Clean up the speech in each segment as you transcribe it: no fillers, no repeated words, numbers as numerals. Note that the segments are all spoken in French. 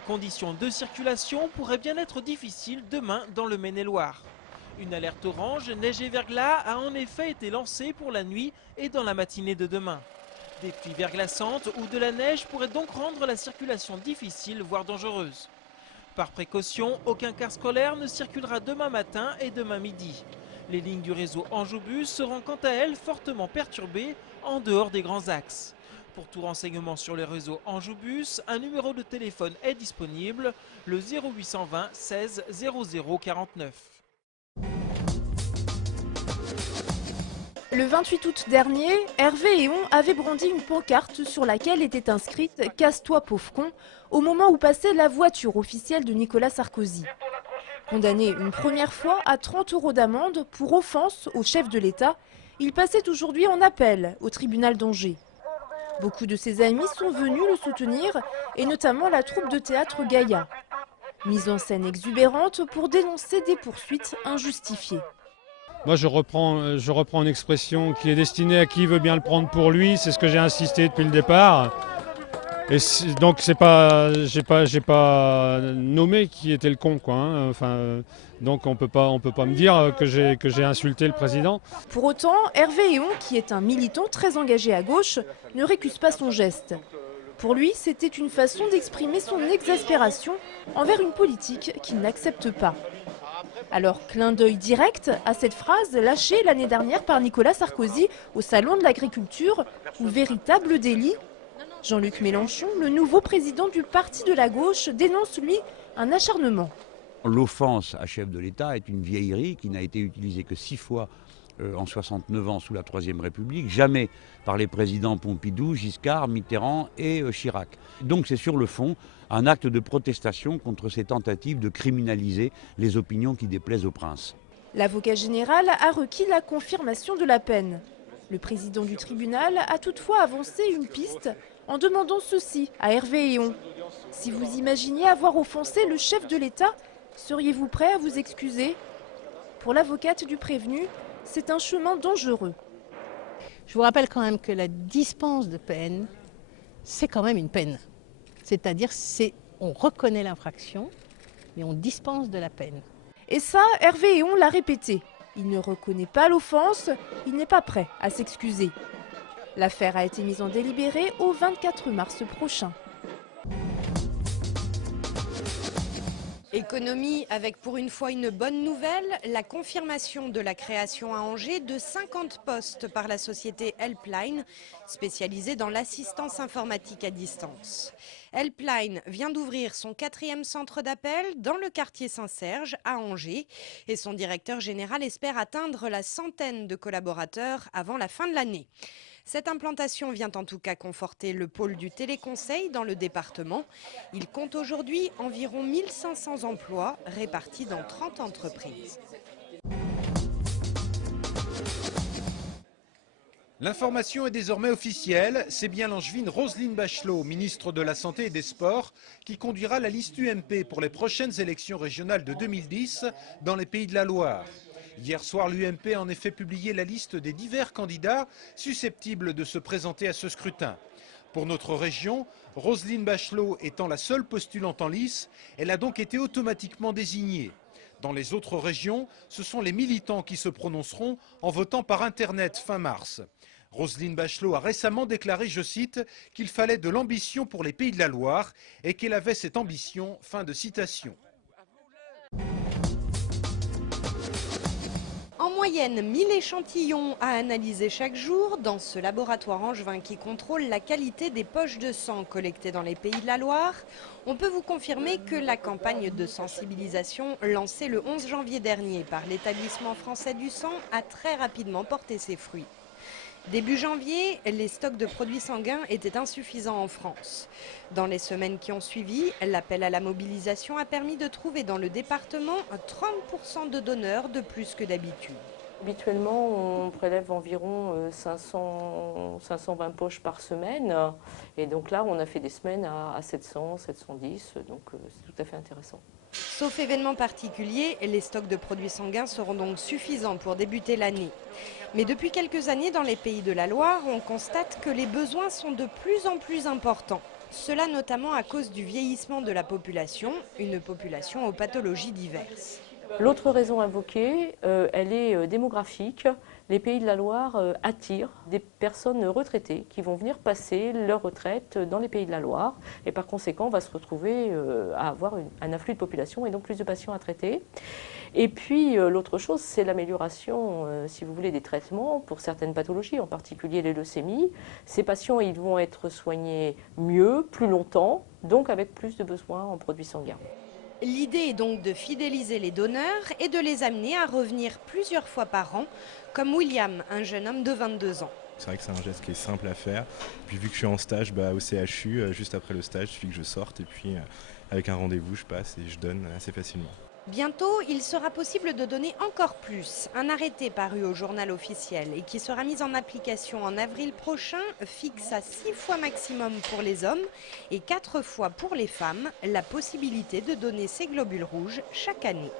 Les conditions de circulation pourraient bien être difficiles demain dans le Maine-et-Loire. Une alerte orange, neige et verglas a en effet été lancée pour la nuit et dans la matinée de demain. Des pluies verglaçantes ou de la neige pourraient donc rendre la circulation difficile, voire dangereuse. Par précaution, aucun car scolaire ne circulera demain matin et demain midi. Les lignes du réseau Anjoubus seront quant à elles fortement perturbées en dehors des grands axes. Pour tout renseignement sur le réseau Anjoubus, un numéro de téléphone est disponible, le 0820 16 00 49. Le 28 août dernier, Hervé Héon avait brandi une pancarte sur laquelle était inscrite « Casse-toi pauvre con » au moment où passait la voiture officielle de Nicolas Sarkozy. Condamné une première fois à 30 € d'amende pour offense au chef de l'État, il passait aujourd'hui en appel au tribunal d'Angers. Beaucoup de ses amis sont venus le soutenir, et notamment la troupe de théâtre Gaïa. Mise en scène exubérante pour dénoncer des poursuites injustifiées. Moi, je reprends une expression qui est destinée à qui veut bien le prendre pour lui. C'est ce que j'ai insisté depuis le départ. Et donc, j'ai pas nommé qui était le con, quoi. Hein. Enfin, donc, on peut pas me dire que j'ai insulté le président. Pour autant, Hervé Héon, qui est un militant très engagé à gauche, ne récuse pas son geste. Pour lui, c'était une façon d'exprimer son exaspération envers une politique qu'il n'accepte pas. Alors, clin d'œil direct à cette phrase lâchée l'année dernière par Nicolas Sarkozy au Salon de l'Agriculture, ou véritable délit. Jean-Luc Mélenchon, le nouveau président du parti de la gauche, dénonce, lui, un acharnement. L'offense à chef de l'État est une vieillerie qui n'a été utilisée que 6 fois en 69 ans sous la Troisième République, jamais par les présidents Pompidou, Giscard, Mitterrand et Chirac. Donc c'est sur le fond un acte de protestation contre ces tentatives de criminaliser les opinions qui déplaisent au prince. L'avocat général a requis la confirmation de la peine. Le président du tribunal a toutefois avancé une piste en demandant ceci à Hervé Héon. Si vous imaginiez avoir offensé le chef de l'État, seriez-vous prêt à vous excuser? Pour l'avocate du prévenu, c'est un chemin dangereux. Je vous rappelle quand même que la dispense de peine, c'est quand même une peine. C'est-à-dire, on reconnaît l'infraction, mais on dispense de la peine. Et ça, Hervé Héon l'a répété. Il ne reconnaît pas l'offense, il n'est pas prêt à s'excuser. L'affaire a été mise en délibéré au 24 mars prochain. Économie avec pour une fois une bonne nouvelle, la confirmation de la création à Angers de 50 postes par la société Helpline, spécialisée dans l'assistance informatique à distance. Helpline vient d'ouvrir son 4e centre d'appel dans le quartier Saint-Serge à Angers et son directeur général espère atteindre la centaine de collaborateurs avant la fin de l'année. Cette implantation vient en tout cas conforter le pôle du téléconseil dans le département. Il compte aujourd'hui environ 1500 emplois répartis dans 30 entreprises. L'information est désormais officielle, c'est bien l'angevine Roselyne Bachelot, ministre de la Santé et des Sports, qui conduira la liste UMP pour les prochaines élections régionales de 2010 dans les Pays de la Loire. Hier soir, l'UMP a en effet publié la liste des divers candidats susceptibles de se présenter à ce scrutin. Pour notre région, Roselyne Bachelot étant la seule postulante en lice, elle a donc été automatiquement désignée. Dans les autres régions, ce sont les militants qui se prononceront en votant par Internet fin mars. Roselyne Bachelot a récemment déclaré, je cite, qu'il fallait de l'ambition pour les Pays de la Loire et qu'elle avait cette ambition. Fin de citation. En moyenne, 1000 échantillons à analyser chaque jour dans ce laboratoire angevin qui contrôle la qualité des poches de sang collectées dans les Pays de la Loire. On peut vous confirmer que la campagne de sensibilisation lancée le 11 janvier dernier par l'établissement français du sang a très rapidement porté ses fruits. Début janvier, les stocks de produits sanguins étaient insuffisants en France. Dans les semaines qui ont suivi, l'appel à la mobilisation a permis de trouver dans le département 30% de donneurs de plus que d'habitude. Habituellement, on prélève environ 520 poches par semaine. Et donc là, on a fait des semaines à 700, 710, donc c'est tout à fait intéressant. Sauf événement particulier, les stocks de produits sanguins seront donc suffisants pour débuter l'année. Mais depuis quelques années, dans les Pays de la Loire, on constate que les besoins sont de plus en plus importants. Cela notamment à cause du vieillissement de la population, une population aux pathologies diverses. L'autre raison invoquée, elle est démographique. Les Pays de la Loire attirent des personnes retraitées qui vont venir passer leur retraite dans les Pays de la Loire. Et par conséquent, on va se retrouver à avoir un afflux de population et donc plus de patients à traiter. Et puis l'autre chose, c'est l'amélioration, si vous voulez, des traitements pour certaines pathologies, en particulier les leucémies. Ces patients, ils vont être soignés mieux, plus longtemps, donc avec plus de besoins en produits sanguins. L'idée est donc de fidéliser les donneurs et de les amener à revenir plusieurs fois par an, comme William, un jeune homme de 22 ans. C'est vrai que c'est un geste qui est simple à faire. Puis vu que je suis en stage au CHU, juste après le stage, il suffit que je sorte et puis avec un rendez-vous, je passe et je donne assez facilement. Bientôt, il sera possible de donner encore plus. Un arrêté paru au journal officiel et qui sera mis en application en avril prochain fixe à 6 fois maximum pour les hommes et 4 fois pour les femmes la possibilité de donner ces globules rouges chaque année.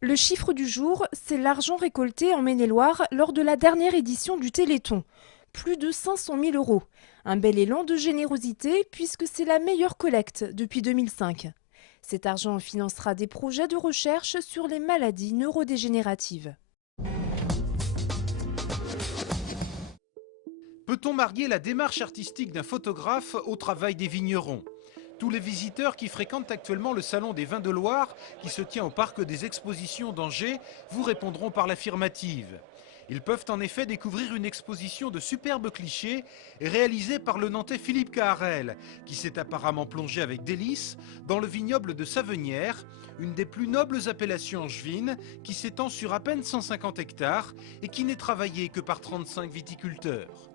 Le chiffre du jour, c'est l'argent récolté en Maine-et-Loire lors de la dernière édition du Téléthon. Plus de 500 000 €. Un bel élan de générosité puisque c'est la meilleure collecte depuis 2005. Cet argent financera des projets de recherche sur les maladies neurodégénératives. Peut-on marier la démarche artistique d'un photographe au travail des vignerons ? Tous les visiteurs qui fréquentent actuellement le Salon des Vins de Loire, qui se tient au Parc des Expositions d'Angers, vous répondront par l'affirmative. Ils peuvent en effet découvrir une exposition de superbes clichés réalisée par le Nantais Philippe Caharel, qui s'est apparemment plongé avec délice dans le vignoble de Savenière, une des plus nobles appellations angevines, qui s'étend sur à peine 150 hectares et qui n'est travaillée que par 35 viticulteurs.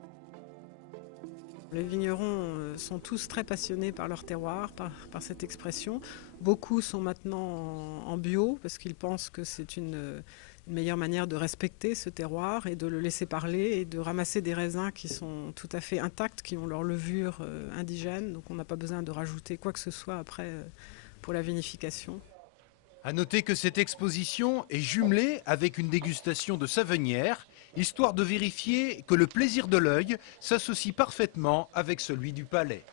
Les vignerons sont tous très passionnés par leur terroir, par cette expression. Beaucoup sont maintenant en bio parce qu'ils pensent que c'est une meilleure manière de respecter ce terroir et de le laisser parler et de ramasser des raisins qui sont tout à fait intacts, qui ont leur levure indigène. Donc on n'a pas besoin de rajouter quoi que ce soit après pour la vinification. A noter que cette exposition est jumelée avec une dégustation de Savenière, histoire de vérifier que le plaisir de l'œil s'associe parfaitement avec celui du palais.